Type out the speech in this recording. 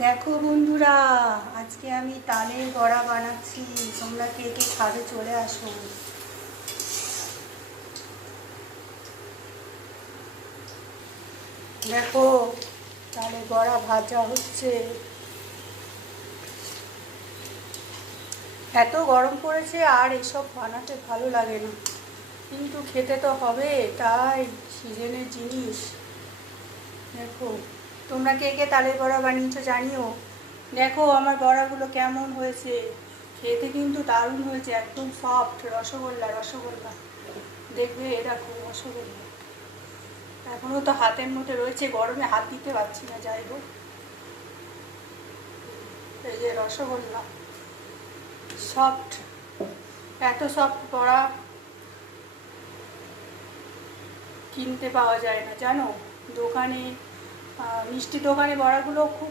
দেখো বন্ধুরা, আজকে আমি তালের বড়া বানাচ্ছি। তোমরা কে কে খাবে চলে আসো। দেখো, তালের বড়া ভাজা হচ্ছে। এত গরম পড়েছে আর এসব বানাতে ভালো লাগে না, কিন্তু খেতে তো হবে, তাই সিজনের জিনিস। দেখো, তোমরা কে কে তালের বড়া বানিয়েছো জানিও। দেখো আমার বড়াগুলো কেমন হয়েছে, খেতে কিন্তু দারুণ হয়েছে, একদম সফট, রসগোল্লা রসগোল্লা। দেখবে, এ দেখো রসগোল্লা। এখনও তো হাতের মধ্যে রয়েছে, গরমে হাত দিতে পারছি না, যাই হোক। এই যে রসগোল্লা, সফট, এত সফট বড়া কিনতে পাওয়া যায় না জানো। দোকানে, মিষ্টি দোকানে বড়াগুলো খুব